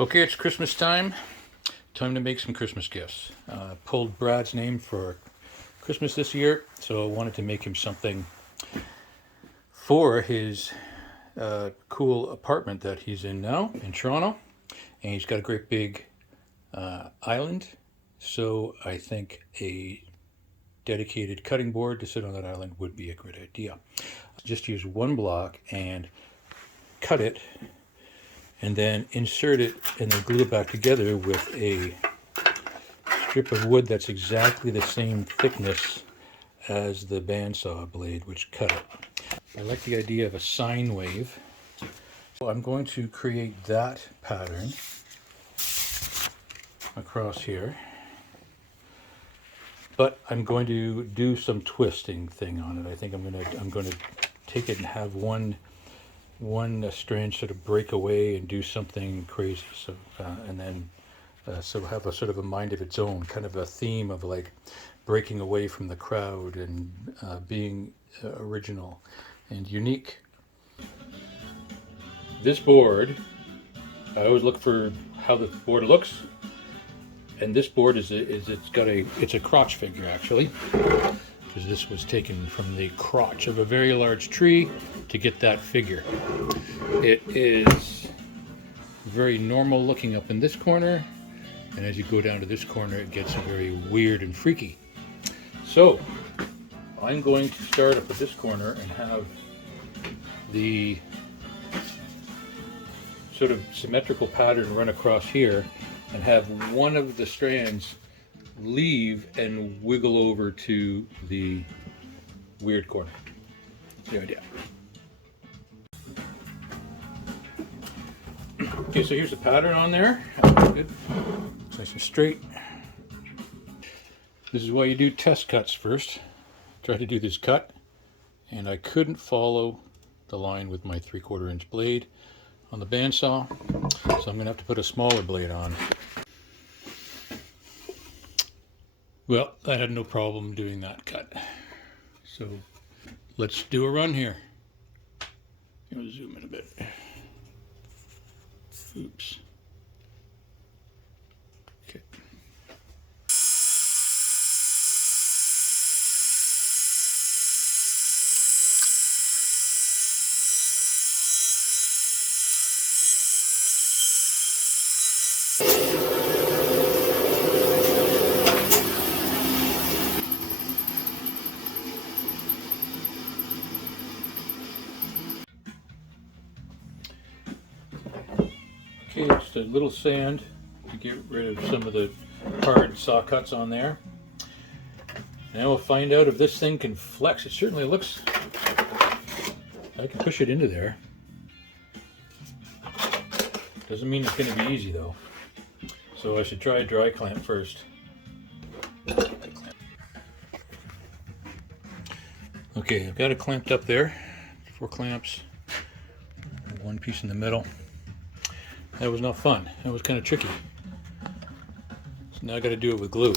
Okay, it's Christmas time. Time to make some Christmas gifts. Pulled Brad's name for Christmas this year, so I wanted to make him something for his cool apartment that he's in now in Toronto. And he's got a great big island, so I think a dedicated cutting board to sit on that island would be a great idea. Just use one block and cut it and then insert it and then glue it back together with a strip of wood that's exactly the same thickness as the bandsaw blade which cut it. I like the idea of a sine wave. So I'm going to create that pattern across here, but I'm going to do some twisting thing on it. I think I'm going to take it and have one strand sort of break away and do something crazy. So and then so have a sort of a mind of its own, kind of a theme of like breaking away from the crowd and being original and unique. This board, I always look for how the board looks, and this board it's a crotch figure actually, because this was taken from the crotch of a very large tree to get that figure. It is very normal looking up in this corner, and as you go down to this corner it gets very weird and freaky. So I'm going to start up at this corner and have the sort of symmetrical pattern run across here and have one of the strands leave and wiggle over to the weird corner. That's the idea. Okay, so here's the pattern on there. Good. It's nice and straight. This is why you do test cuts first. Try to do this cut, and I couldn't follow the line with my 3/4 inch blade on the bandsaw, so I'm going to have to put a smaller blade on. Well, I had no problem doing that cut. So let's do a run here. I'm going to zoom in a bit. Oops. Okay. Okay, just a little sand to get rid of some of the hard saw cuts on there. Now we'll find out if this thing can flex. It certainly looks, I can push it into there. Doesn't mean it's going to be easy though. So I should try a dry clamp first. Okay, I've got it clamped up there. 4 clamps, one piece in the middle. That was not fun. That was kind of tricky. So now I got to do it with glue.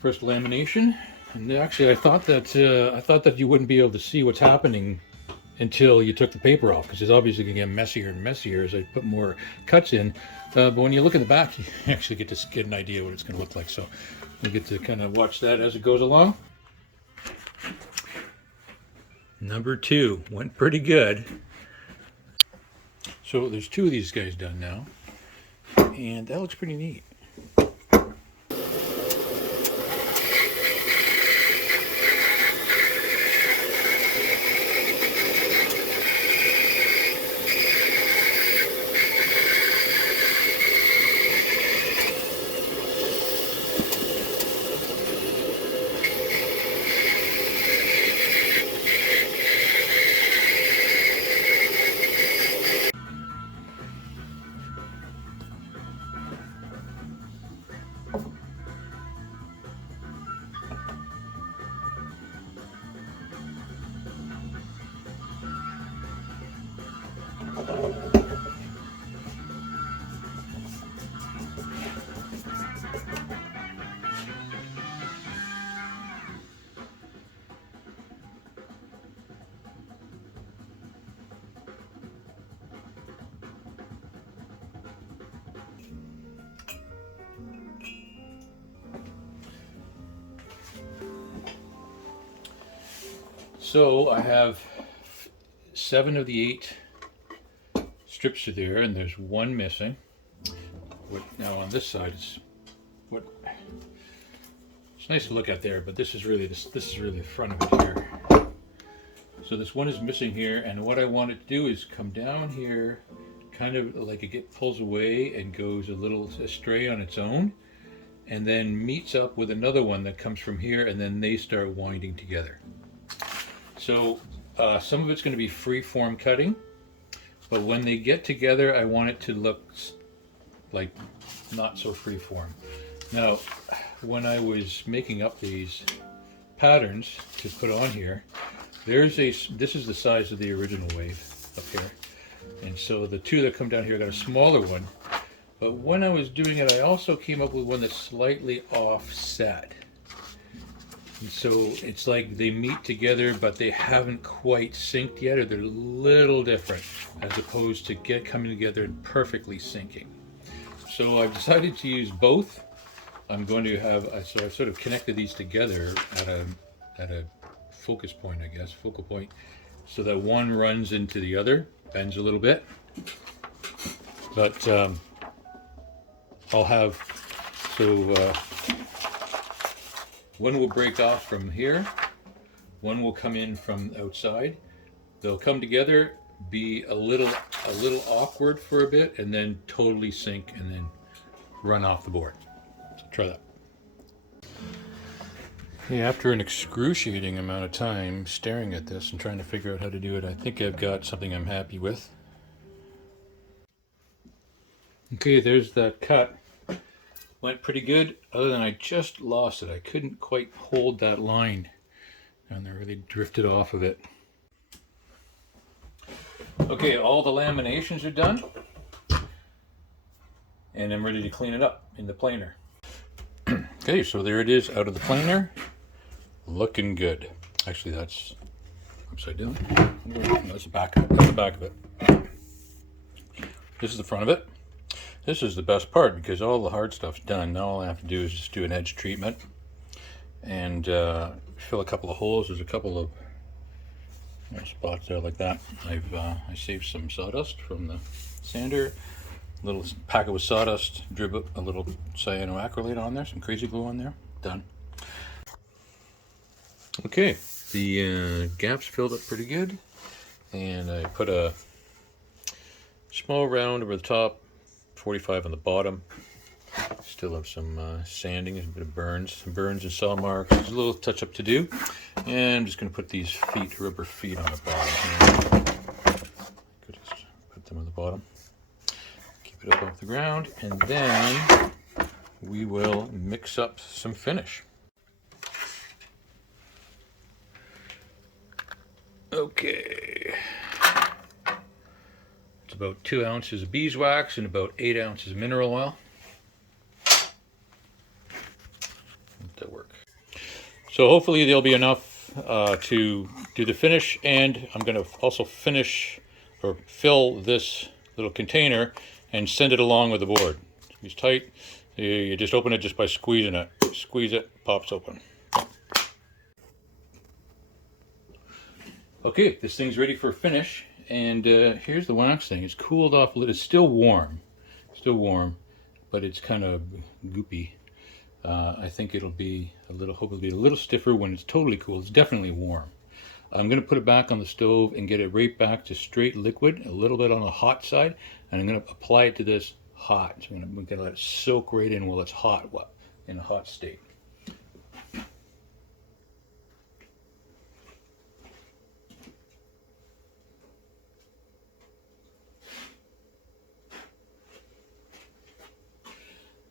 First lamination, and actually I thought that you wouldn't be able to see what's happening until you took the paper off, because it's obviously going to get messier and messier as I put more cuts in. But when you look at the back, you actually get to get an idea what it's going to look like. So we get to kind of watch that as it goes along. Number 2 went pretty good. So there's 2 of these guys done now, and that looks pretty neat. So I have 7 of the 8 strips are there, and there's one missing. Now on this side, it's nice to look at there, but this is really the front of it here. So this one is missing here, and what I want it to do is come down here, kind of like it pulls away and goes a little astray on its own, and then meets up with another one that comes from here, and then they start winding together. So some of it's going to be free form cutting, but when they get together, I want it to look like not so free form. Now, when I was making up these patterns to put on here, this is the size of the original wave up here. And so the 2 that come down here got a smaller one. But when I was doing it, I also came up with one that's slightly offset. And so it's like they meet together, but they haven't quite synced yet, or they're a little different, as opposed to coming together and perfectly syncing. So I've decided to use both. I'm going to have, so I've sort of connected these together at a focus point, I guess, focal point, so that one runs into the other, bends a little bit. But I'll have, one will break off from here, one will come in from outside. They'll come together, be a little awkward for a bit, and then totally sync, and then run off the board. So try that. Okay, after an excruciating amount of time staring at this and trying to figure out how to do it, I think I've got something I'm happy with. Okay, there's that cut. Went pretty good, other than I just lost it. I couldn't quite hold that line, and I really drifted off of it. Okay, all the laminations are done, and I'm ready to clean it up in the planer. Okay, so there it is out of the planer, looking good. Actually, that's upside down. That's the back of it. That's the back of it. This is the front of it. This is the best part because all the hard stuff's done. Now all I have to do is just do an edge treatment and fill a couple of holes. There's a couple of spots there like that. I saved some sawdust from the sander. A little packet with sawdust, dribble a little cyanoacrylate on there, some crazy glue on there. Done. Okay, the gaps filled up pretty good, and I put a small round over the top, 45 on the bottom. Still have some sanding, a bit of some burns and saw marks. There's a little touch up to do, and I'm just going to put these rubber feet on the bottom. Could just put them on the bottom. Keep it up off the ground, and then we will mix up some finish. Okay. It's about 2 ounces of beeswax and about 8 ounces of mineral oil. Let that work. So hopefully there'll be enough to do the finish, and I'm going to also finish or fill this little container and send it along with the board. Squeeze tight. You just open it just by squeezing it. Squeeze it, pops open. Okay, this thing's ready for finish, and here's the wax thing. It's cooled off a little. It's still warm, but it's kind of goopy. I think it'll be hopefully a little stiffer when it's totally cool. It's definitely warm. I'm going to put it back on the stove and get it right back to straight liquid, a little bit on the hot side, and I'm going to apply it to this hot. So I'm going to let it soak right in while it's hot, in a hot state.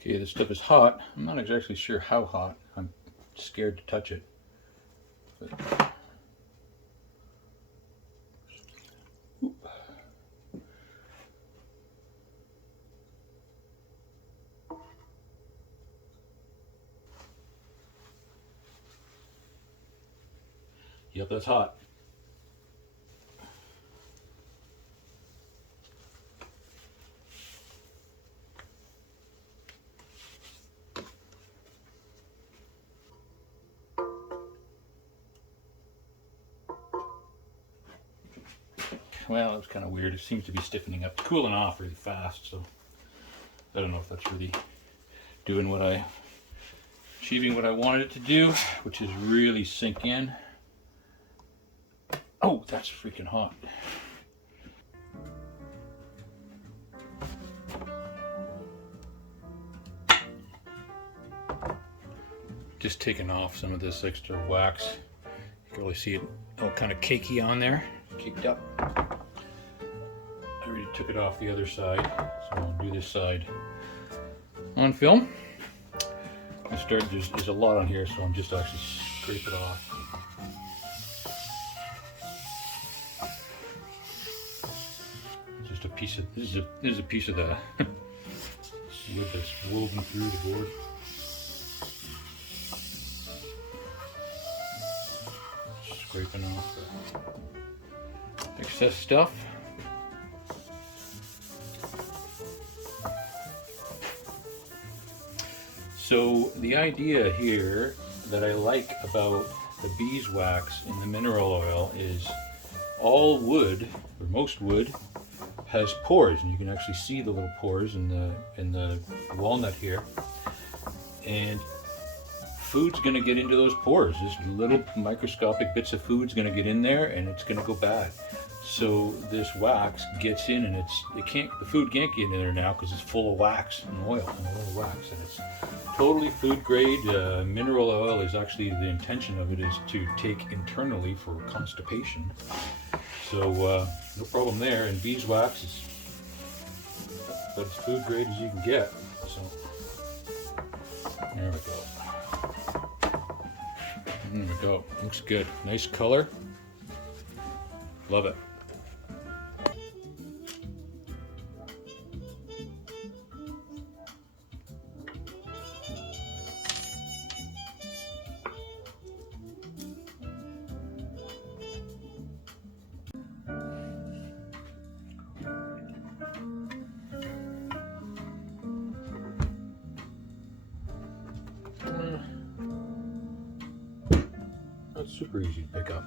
Okay, this stuff is hot. I'm not exactly sure how hot. I'm scared to touch it. But, yep, that's hot. well, it was kind of weird. It seems to be stiffening up, cooling off really fast. So I don't know if that's really achieving what I wanted it to do, which is really sink in. Oh, that's freaking hot. Just taking off some of this extra wax. You can really see it all kind of cakey on there, caked up. I already took it off the other side, so I'll do this side on film. There's a lot on here, so I'm just actually scrape it off. Just a piece of this is a piece of the wood that's woven through the board. Scraping off the excess stuff. So the idea here that I like about the beeswax in the mineral oil is all wood, or most wood, has pores, and you can actually see the little pores in the walnut here. And food's going to get into those pores. This little microscopic bits of food's going to get in there, and it's going to go bad. So this wax gets in, and the food can't get in there now because it's full of wax and oil and a little wax, and it's totally food grade. Mineral oil is actually, the intention of it is to take internally for constipation. So no problem there. And beeswax is about as food grade as you can get. So there we go. There we go. Looks good. Nice color. Love it. That's super easy to pick up.